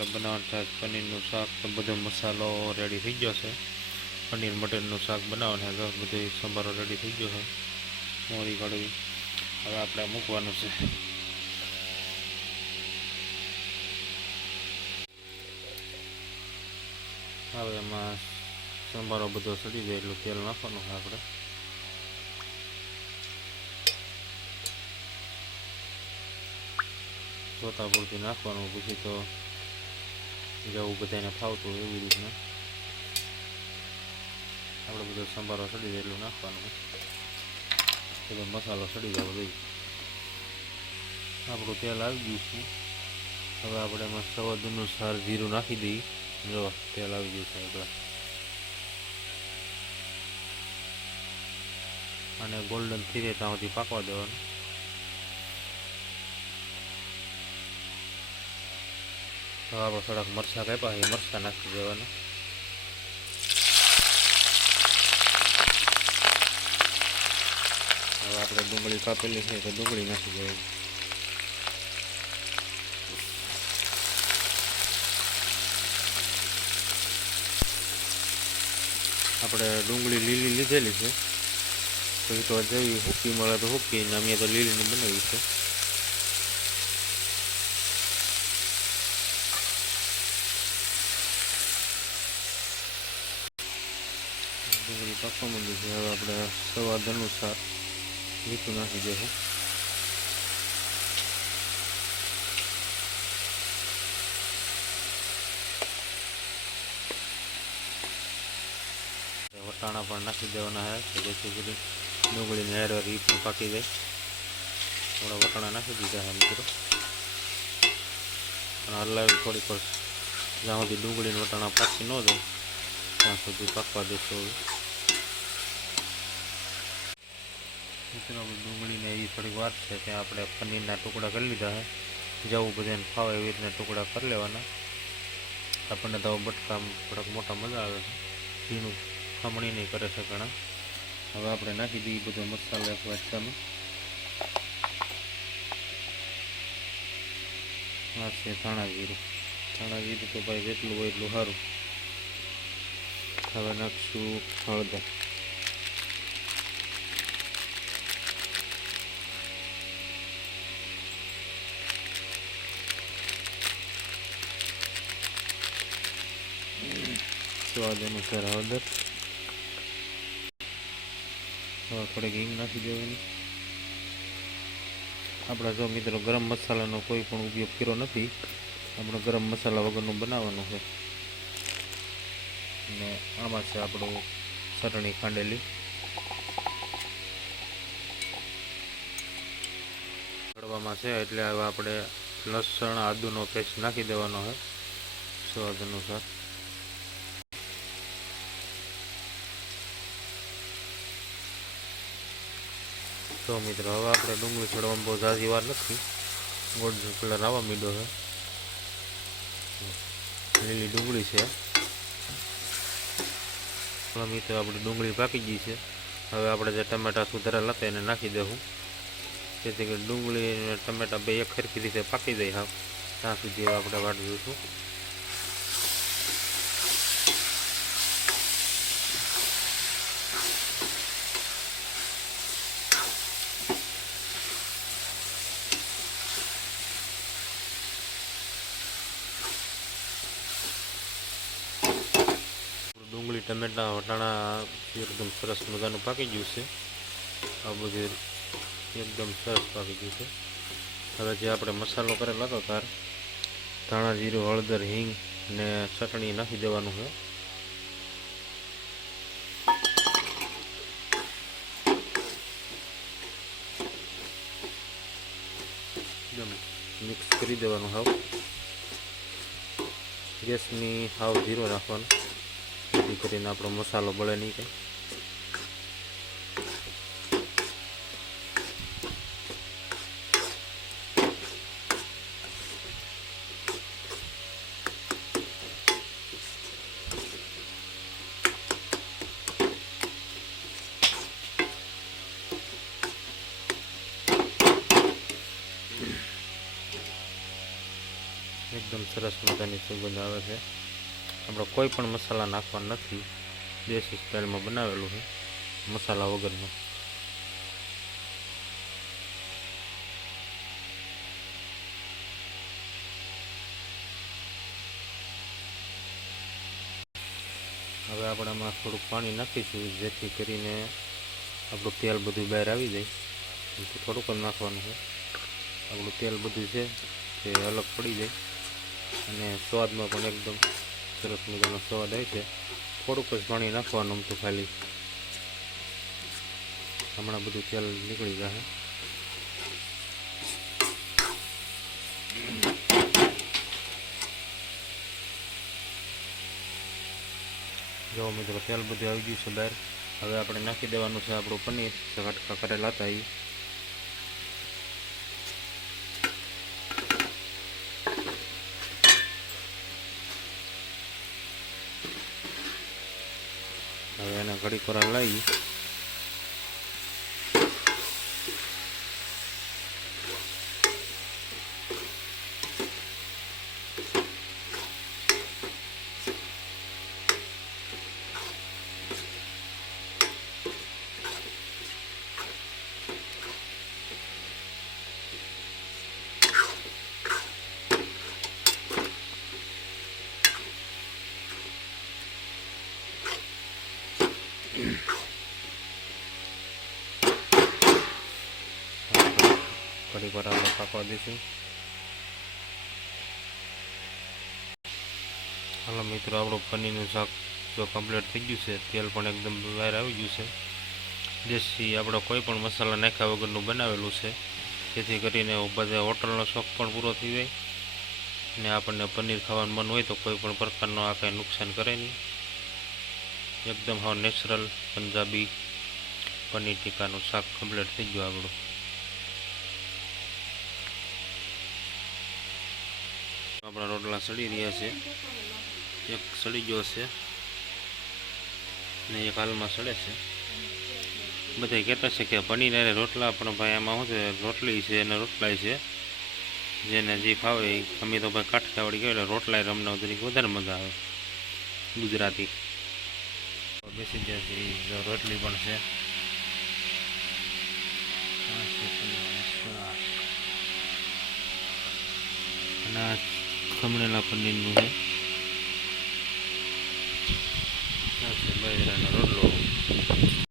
આપણે બનાવવાનું છે, પનીરનું શાક, તો બધો મસાલો રેડી થઈ ગયો છે. પનીર, મટરનું શાક બનાવવાનું છે બધું સંભારો રેડી થઈ ગયો છે. મોરી કડવી હવે આપણે મૂકવાનું છે. હવે એમાં સંભારો બધો સડી જાય એટલું તેલ નાખવાનું છે આપણે. જોતા પૂરતી નાખવાનું, પછી તો જવું બધાને ફાવતું હોય એવી રીતના. આપણે બધો સંભારો સડી જાય એટલું નાખવાનું. બધો મસાલો સડી જવો જોઈએ આપણું તેલ આવી ગયું છે. હવે આપણે એમાં સવાદનું સાર જીરું નાખી દઈએ. જો, તેલ આવી ગયું છે આપણા. અને ગોલ્ડન થીરે ત્યાં પાકવા દેવાનું. હવે આપણે થોડાક મરચાં કાપ્યા, એ મરચાં નાખી દેવાના. હવે આપણે ડુંગળી કાપેલી છે, તો ડુંગળી નાખી દેવાની આપણે ડુંગળી લીલી લીધેલી છે પછી તો જેવી હુકી મળે તો હુકી ને અમે તો લીલીની બનાવી છે. ડુંગળી પાકવા માંડી છે. હવે આપણે સ્વાદ અનુસાર મીઠું નાખી દઈશું વટાણા પણ નાખી દેવાના છે. જેથી કરી ડુંગળીની હેર એ પણ પાકી જાય. થોડા વટાણા નાખી દીધા છે મિત્રો. અને હલાવી થોડીક વાર જ્યાં સુધી ડુંગળીના વટાણા પાકી ન જાય, ત્યાં સુધી પાકવા દેશો હવે મિત્રો ડુંગળીને એ થોડીક વાત છે ત્યાં આપણે પનીરના ટુકડા કરી લીધા છે. જવું બધાને ફાવે એવી રીતના ટુકડા કરી લેવાના. આપણને તો બટકા થોડાક મોટા મજા આવે છે. ઝીણું ખમણી નહીં કરે છે ઘણા. હવે આપણે નાખી દઈએ બધો મસાલો એક વાટકામાં આ છે ધાણા જીરું તો ભાઈ જેટલું હોય એટલું સારું. હવે નાખશું હળદર. સ્વાદ હળદર. હવે થોડીક હિંગ નાખી દેવાની. આપણા જો મિત્રો ગરમ મસાલાનો કોઈ પણ ઉપયોગ કર્યો નથી, આપણે ગરમ મસાલા વગરનું બનાવવાનું છે. અને આમાં છે આપણું ચટણી ખાંડેલી. કરવામાં છે એટલે હવે આપણે લસણ, આદુનો પેસ્ટ નાખી દેવાનો છે. સ્વાદ અનુસાર તો મિત્રો, હવે આપણે ડુંગળી છોડવામાં બહુ ઝાઝી વાર નથી. ગોલ્ડ કલર આવવા મીડો છે. લીલી ડુંગળી છે. મિત્રો, આપણી ડુંગળી પાકી ગઈ છે. હવે આપણે જે ટમેટા સુધારેલા હતા એને નાખી દેવું. જેથી કે ડુંગળી અને ટમેટા બે એક સરખી રીતે પાકી જાય હા ત્યાં સુધી આપણે વાટ જોઈશું ડુંગળી ટમેટા વટાણા એકદમ સરસ મજાનું પાકી ગયું છે. આ બધું એકદમ સરસ પાકી ગયું છે. હવે જે આપણે મસાલો કરેલો હતો તાર, ધાણા, જીરું, હળદર, હિંગ ને ચટણી નાખી દેવાનું છે. મિક્સ કરી દેવાનું હાવ. ગેસની હાવ જીરો રાખવાનું જેથી કરીને આપણો મસાલો બળે નહીં કંઈ એકદમ સરસ મજાની સુગંધ આવે છે આપણે કોઈ પણ મસાલા નાખવા નથી. દેશી સ્ટાઇલમાં બનાવેલું છે. મસાલા વગરનું. હવે આપણે આમાં થોડુંક પાણી નાખીશું, જેથી કરીને આપણું તેલ બધું બહાર આવી જાય. થોડુંક જ નાખવાનું છે. આપણું તેલ બધું છે તે અલગ પડી જાય. અને સ્વાદમાં પણ એકદમ સરસ મજાનો સ્વાદ આવે છે. થોડુંક જ પાણી નાખવાનું આમ તો ખાલી. હમણાં બધું તેલ નીકળી જશે જો મિત્રો, તેલ બધું આવી ગયું છે બહાર. હવે આપણે નાખી દેવાનું છે આપણું પનીર. જે કટકા કરેલા હતા એ હવે એને ઘડી ઘડી પર આપણે પાકવા દઈશું હાલો મિત્રો, આપણું પનીરનું શાક જો કમ્પ્લીટ થઈ ગયું છે, તેલ પણ એકદમ બહાર આવી ગયું છે. દેશી આપણે કોઈ પણ મસાલા નાખ્યા વગરનું બનાવેલું છે. જેથી કરીને બધા હોટલનો શોખ પણ પૂરો થઈ જાય. ને આપણને પનીર ખાવાનું મન હોય તો કોઈ પણ પ્રકારનો આ કાંઈ નુકસાન કરે નહીં. એકદમ હા નેચરલ પંજાબી પનીર ટીકાનું શાક કમ્પ્લીટ થઈ ગયું આપણું. આપણા રોટલા સડી રહ્યા છે. એક સડી ગયો છે ને એક હાલમાં સડે છે. બધા કહેતા છે કે પનીર અને રોટલા, પણ ભાઈ આમાં શું છે, રોટલી છે અને રોટલાય છે. જેને જે ફાવે અમે તો ભાઈ કાઠિયાવાડી ગયો એટલે રોટલાય રમના તરીકે વધારે મજા આવે. ગુજરાતી. બેસી ગયા છે રોટલી પણ છે. અને ખમણેલા પનીરનું છે